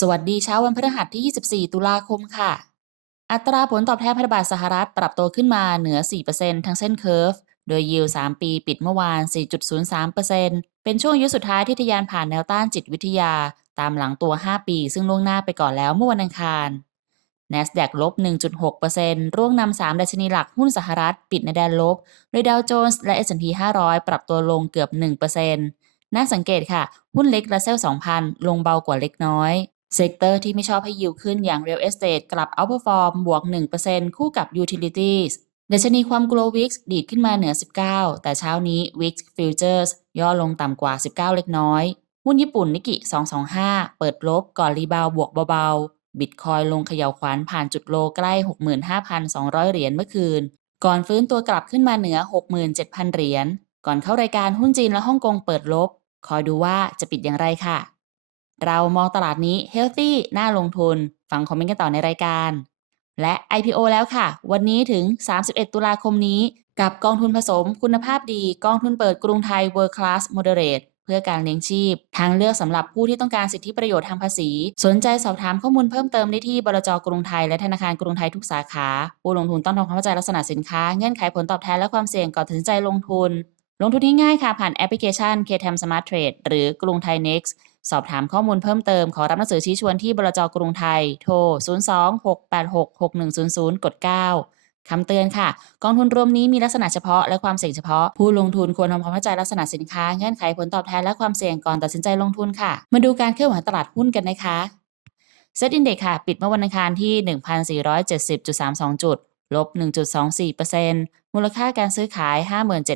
สวัสดีเช้าวันพฤหัสที่ 24 ตุลาคมค่ะ อัตราผลตอบแทนพันธบัตรสหรัฐปรับตัวขึ้นมาเหนือ 4%ทั้งเส้นเคอร์ฟ โดยยิว 3 ปีปิดเมื่อวาน 4.03%เป็นช่วงยุสุดท้ายที่ทะยานผ่านแนวต้านจิตวิทยา ตามหลังตัว 5 ปี ซึ่งล่วงหน้าไปก่อนแล้วเมื่อวันอังคาร NASDAQ ลบ 1.6%ร่วงนำ 3 ดัชนีหลักหุ้นสหรัฐ ปิดในแดนลบ โดยดาวโจนส์และ S&P 500 ปรับตัวลงเกือบ 1%น่าสังเกตค่ะ หุ้นเล็กและเซล 2,000 ลงเบากว่าเล็กน้อย เซกเตอร์ที่ไม่ชอบให้ยิวขึ้นอย่าง Real Estate กลับ outperform บวก 1%คู่กับ Utilities ดัชนีความกลัว VIX ดีดขึ้นมาเหนือ 19 แต่เช้านี้ VIX Futures ย่อลงต่ำกว่า 19 เล็กน้อย หุ้นญี่ปุ่นนิกิ 225 เปิดลบก่อนรีบาวบวกเบาๆ บิตคอยลงเขย่าขวานผ่านจุดโลใกล้ 65,200 เหรียญเมื่อคืน ก่อนฟื้นตัวกลับขึ้นมาเหนือ 67,000 เหรียญ ก่อนเข้ารายการหุ้นจีนและฮ่องกงเปิดลบ คอยดูว่าจะปิดอย่างไรค่ะ เรามองตลาดนี้ healthy น่าลงทุน ฟังคอมเมนต์กันต่อในรายการ และ IPO แล้วค่ะ วันนี้ถึง 31 ตุลาคมนี้ กับกองทุนผสมคุณภาพดี กองทุนเปิดกรุงไทย World Class Moderate เพื่อการเลี้ยงชีพ ทางเลือกสำหรับผู้ที่ต้องการสิทธิประโยชน์ทางภาษี สนใจสอบถามข้อมูลเพิ่มเติมได้ที่บลจกรุงไทยและธนาคารกรุงไทยทุกสาขา ผู้ลงทุนต้องทำความเข้าใจลักษณะสินค้า เงื่อนไขผลตอบแทนและความเสี่ยงก่อนตัดสินใจลงทุน ลงทุนง่ายๆค่ะ ผ่านแอปพลิเคชัน KTM Smart Trade หรือกรุงไทย Next สอบถามข้อมูลเพิ่มเติม ขอรับหนังสือชี้ชวนที่บลจกรุงไทย โทร 026866100 กด 9 คำเตือนค่ะ กองทุนรวมนี้มีลักษณะเฉพาะและความเสี่ยงเฉพาะ ผู้ลงทุนควรทำความเข้าใจลักษณะสินค้าเงื่อนไขผลตอบแทนและความเสี่ยงก่อนตัดสินใจลงทุนค่ะ มาดูการเคลื่อนไหวตลาดหุ้นกันนะคะเซ็ตอินเด็กค่ะ ปิดเมื่อวันอังคารที่ 1,470.32 จุด ลบ 1.24%มูลค่าการซื้อขาย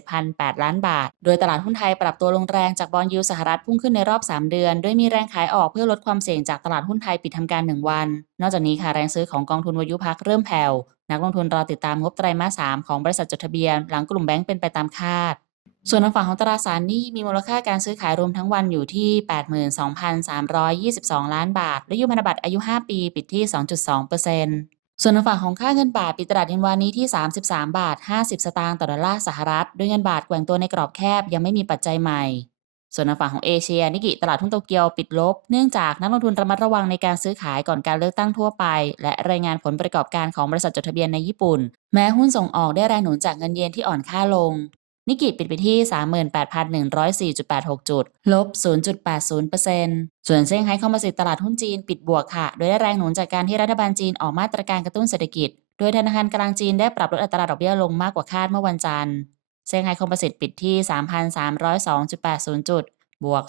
57,008 ล้านบาท โดยตลาดหุ้นไทยปรับตัวลงแรงจากบอลยูสหรัฐพุ่งขึ้นในรอบ 3 เดือนโดยมีแรงขายออกเพื่อลดความเสี่ยงจากตลาดหุ้นไทยปิดทำการ 1 วัน นอกจากนี้ค่ะแรงซื้อของกองทุนวายุพักเริ่มแผ่ว นักลงทุนรอติดตามงบไตรมาส 3 ของบริษัทจดทะเบียน หลังกลุ่มแบงก์เป็นไปตามคาดส่วนทางฝั่งของตราสารหนี้มีมูลค่าการซื้อขายรวมทั้งวันอยู่ที่ 82,322 ล้านบาท และยูพันธบัตรอายุ 5 ปี ปิดที่ 2.2% ส่วนทางฝั่งของค่าเงินบาทปิดตลาดเย็นวานนี้ที่ 33 บาท 50 สตางค์ต่อดอลลาร์สหรัฐด้วยเงินบาทแกว่งตัวในกรอบแคบยังไม่มีปัจจัยใหม่ ส่วนทางฝั่งของเอเชียนิกิตลาดหุ้นโตเกียวปิดลบ เนื่องจากนักลงทุนระมัดระวังในการซื้อขายก่อนการเลือกตั้งทั่วไป และรายงานผลประกอบการของบริษัทจดทะเบียนในญี่ปุ่น แม้หุ้นส่งออกได้แรงหนุนจากเงินเยนที่อ่อนค่าลง นิกิปิดไปที่ 38,104.86 จุด ลบ 0.80%ส่วนเซี่ยงไฮ้คอมโพสิตตลาดหุ้นจีนปิดบวกค่ะ โดยได้แรงหนุนจากการที่รัฐบาลจีนออกมาตรการกระตุ้นเศรษฐกิจ โดยธนาคารกลางจีนได้ปรับลดอัตราดอกเบี้ยลงมากกว่าคาดเมื่อวันจันทร์ เซี่ยงไฮ้คอมโพสิตปิดที่ 3,302.80 จุด บวก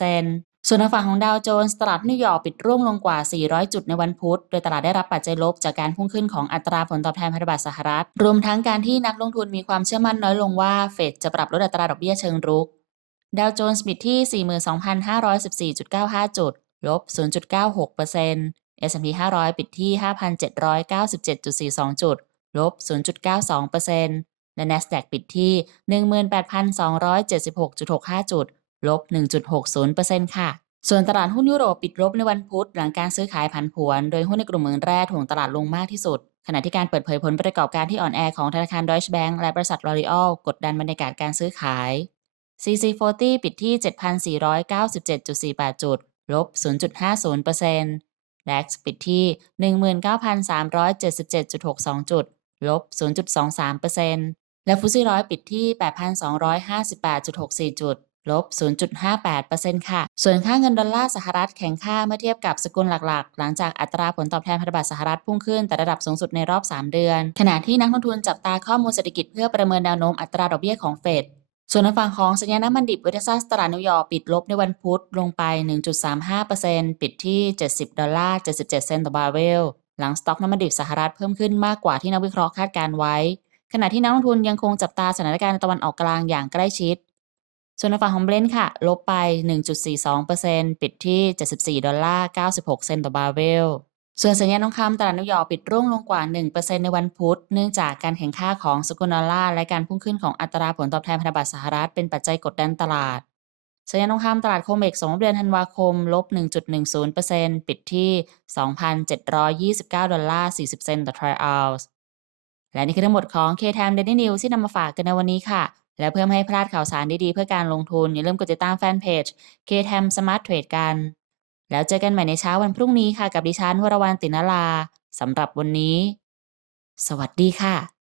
0.52% ส่วนทางฝั่งของดาวโจนส์ตลาดนิวยอร์กปิดร่วงลงกว่า 400 จุดในวันพุธ โดยตลาดได้รับปัจจัยลบจากการพุ่งขึ้นของอัตราผลตอบแทนพันธบัตรสหรัฐ รวมทั้งการที่นักลงทุนมีความเชื่อมั่นน้อยลงว่าเฟดจะปรับลดอัตราดอกเบี้ยเชิงรุก ดาวโจนส์ปิดที่ 42,514.95 จุด ลบ 0.96% S&P 500 ปิดที่ 5,797.42 จุด ลบ 0.92%และ NASDAQ ปิดที่ 18,276.65 จุด ลบ 1.60%ค่ะ ส่วนตลาดหุ้นยุโรปปิดลบในวันพุธหลังการซื้อขายผันผวน โดยหุ้นในกลุ่มเมืองแร่ถ่วงตลาดลงมากที่สุด ขณะที่การเปิดเผยผลประกอบการที่อ่อนแอของธนาคาร Deutsche Bank และบริษัท L'Oreal กดดันบรรยากาศการซื้อขาย CC40 ปิดที่ 7,497.48 จุด ลบ 0.50% DAX ปิดที่ 19,377.62 จุด ลบ 0.23%และฟุตซี่ร้อยปิดที่ 8,258.64 จุด ลบ 0.58%ค่ะ ส่วนค่าเงินดอลลาร์สหรัฐแข็งค่าเมื่อเทียบกับสกุลหลักๆ หลังจากอัตราผลตอบแทนพันธบัตรสหรัฐพุ่งขึ้นแต่ระดับสูงสุดในรอบ 3 เดือน ขณะที่นักลงทุนจับตาข้อมูลเศรษฐกิจเพื่อประเมินแนวโน้มอัตราดอกเบี้ยของเฟดส่วนทางฝั่งของสัญญาน้ำมันดิบเวทซัสตลาดนิวยอร์กปิดลบในวันพุธลงไป 1.35%ปิดที่ 70 ดอลลาร์ 77 เซนต์ต่อบาร์เรล หลังสต็อกน้ำมันดิบสหรัฐเพิ่มขึ้นมากกว่าที่นักวิเคราะห์คาดการไว้ ขณะที่นักลงทุนยังคงจับตาสถานการณ์ตะวันออกกลางอย่างใกล้ชิด ส่วนในฝั่งของเบรนท์ค่ะ ลบไป 1.42%ปิดที่ 74 ดอลลาร์ 96 เซนต์ต่อบาร์เรลส่วนสัญญาณทองคำตลาดนิวยอร์กปิดร่วงลงกว่า 1%ในวันพุธ เนื่องจากการแข่งข้าของสกุลดอลลาร์และการพุ่งขึ้นของอัตราผลตอบแทนพันธบัตรสหรัฐเป็นปัจจัยกดดันตลาด สัญญาณทองคำตลาดโคเมกสองเดือนธันวาคม ลบ 1.10%ปิดที่ 2,729 ดอลลาร์ 40 เซนต์ต่อทรัลล์และนี่คือทั้งหมดของ K-Time Daily News ที่นำมาฝากกันในวันนี้ค่ะ และเพื่อไม่ให้พลาดข่าวสารดีๆ เพื่อการลงทุน อย่าลืมกดติดตามแฟนเพจ k t a m Smart Trade กัน แล้วเจอกันใหม่ในเช้าวันพรุ่งนี้ค่ะ กับดิฉันวรวรรณตินลาสำหรับวันนี้ สวัสดีค่ะ